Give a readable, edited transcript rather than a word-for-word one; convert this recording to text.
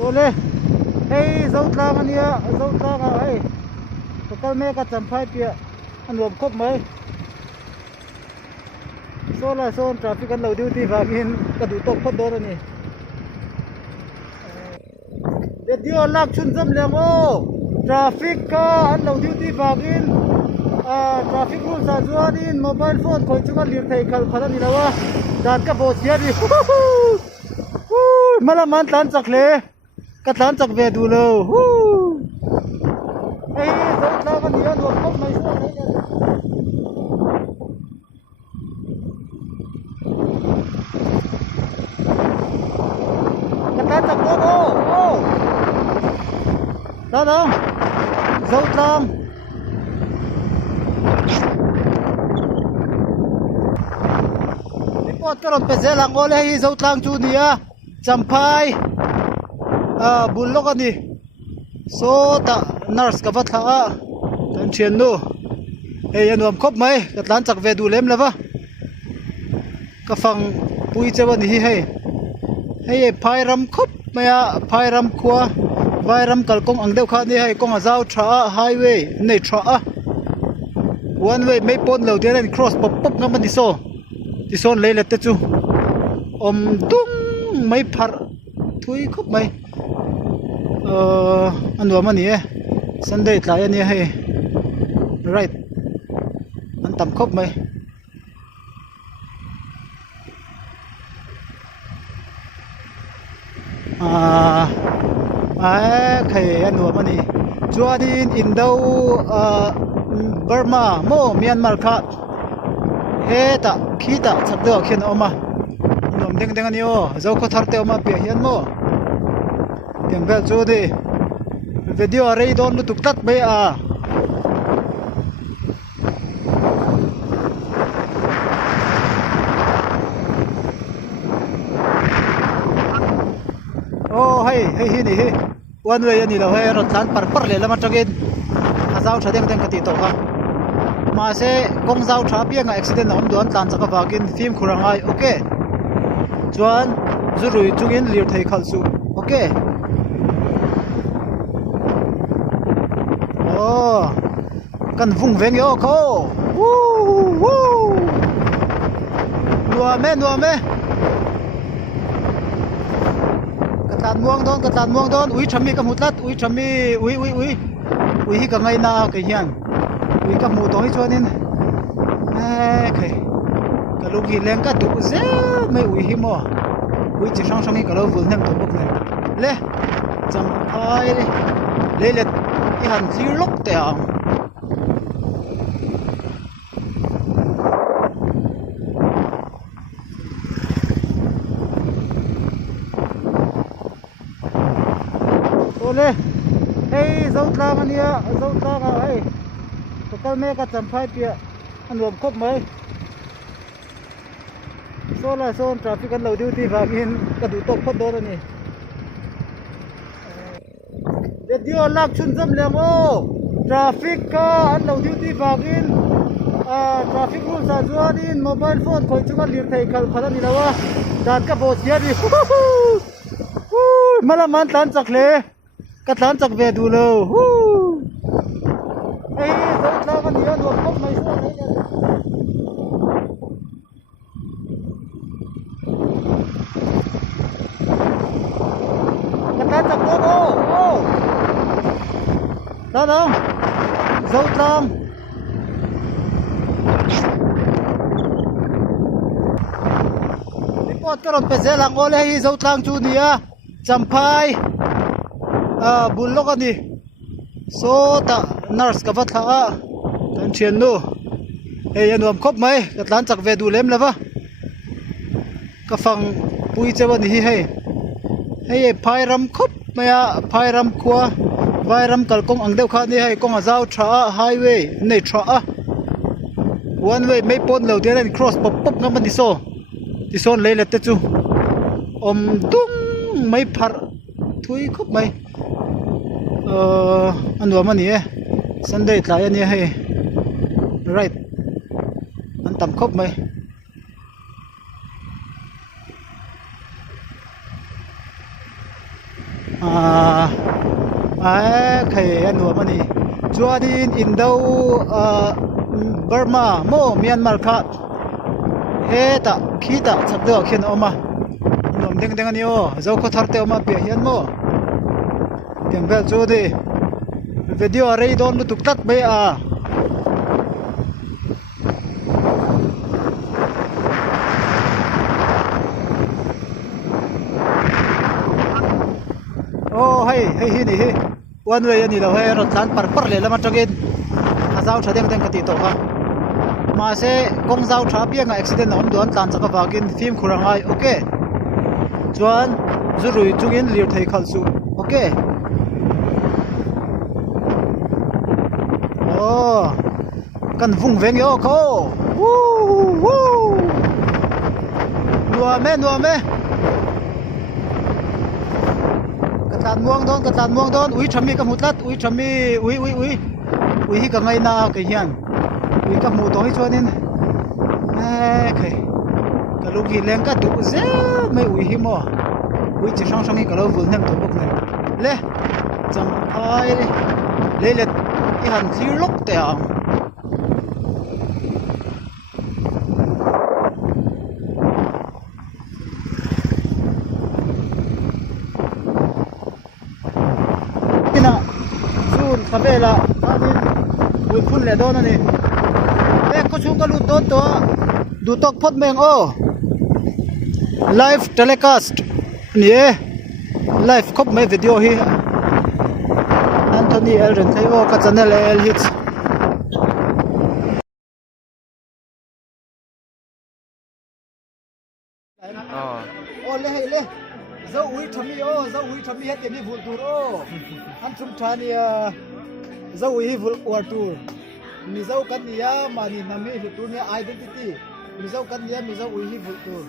Ole, hey, Zotlang ania, Zotlang hey. Total me ka Champhai pia, an rom khop mai. So la son traffic an lo duty vangin ka du tok phot don ani. Video lak chun jam lengo. Traffic ka an lo duty vangin traffic rules a chuanin mobile phone khoi chunga lir thei khal khala ni lawa. Dan ka bo sia ni. Mala man tlan chak le. Ka tlan chak ve du lo. Hey, Zotlang ania rom khop mai so nei. Cái tập đó đó đó Zotlang report ka ron peze lang ole hi Zotlang chu nia Champhai bulok ani so ta nurse ka vatha a kan thian nu hey anuam khop mai ka tlan chak ve du lem lava ka fang pui chawani hi hey hey phai ram khop maya phai ram khwa vai ram kalkong ang deuh kha ni hai kong azau tha highway nei tha a one way mai pon lo dia and cross pop pop ngam ni so ti son leile te chu om dung mai phar thui khop mai anwa mani e sunday tlai ani hai right an tam khop mai khay anu mani chuanin indo Burma mo Myanmar kha he ta khi ta chak do khen oma nom deng deng ani o zo kho thar te oma pe hian mo tiang bel chu de video rei don lu tuk tat be a hey hi ni hi one way ani lo he ro tlan par le lama tagin azau tha deng deng ka ti to ha ma se kong zau tha pia nga accident om don tlan chaka wagin film khurangai okay chuan zurui chungin lir thei khal su okay oh kan vung veng yo ko nuwa me Katan muang don ui thami ka mutlat ui thami ui hi ka ngai na ka hian ui ka mu to hi chuanin kai ka lugi leng ka du ze mai ui hi mo ui chi sang sang hi ka lo vul nem to bok ne le Champhai le i han thlir lok te ang Ole, hey, Zotlang ania, Zotlang hey. Total me ka Champhai pia, an rom khop mai. So la son traffic an lo duty vangin ka du tok phot don ani. Video lak chun jam lengo. Traffic ka an lo duty vangin traffic rules a chuanin mobile phone khoi chunga lir thei khal khala ni lawa. Dan ka bo sia ni. Mala man tlan chak le. Ka tlan chak ve du lo hey Zotlang ania rom khop mai so nei ka tlan chak đó Zotlang report ka ron peze lang ole hi Zotlang chu nia Champhai bulok ani so ta nurse ka vatha a kan thian nu hey anuam khop mai ka tlan chak ve du lem lava ka fang pui chawani hi hey phai ram khop maya phai ram khwa vai ram kalkong ang deuh kha ni hai kong azau tha highway nei tha a one way mai pon lo dia and cross pop pop ngam ni so ti son leile te chu om dung mai phar thui khop mai anwa mani e sunday tlai ani hai right an tam khop mai khai anh nuông mani chua đi Indo Burma mo Myanmar kha he ta khi ta sắp được khiên oma nuông đeng đeng anh yo dâu có thar te oma bia hiền mo tiếng bel chua đi video ở đây đón tụt tắt bây à oh hay hi ni hi one way ani lo he rot lan par le lama tagin azau thadeng deng kati to ha ma se kong zau tha pia nga accident om don tan chaka wagin film khurangai okay chuan zurui chungin lir thei khalsu okay oh kan vung veng yo ko woo nuwa me tàn muang đón ui chấm mi cầm hút lát ui chấm mi ui hi cả ngày nào cái hiền ui cầm mù tối cho nên cái lúc gì lên cái tụ dễ mấy ui hi mò ui chỉ sang cái lâu vừa nem tổ bốc này lê chẳng ai lê lê cái hàng khí lốc tèo Kabela anin bulfun le don ani ko chung ka lut don to du tok phot meng o live telecast ni live khop mai video hi Anthony Elren thai o ka channel el hits le zau ui thami het ni vul tur o an chum thani zau ui vul or tur mi zau kan ya mani nami hu tur ni identity mi zau kan ya mi zau ui vul tur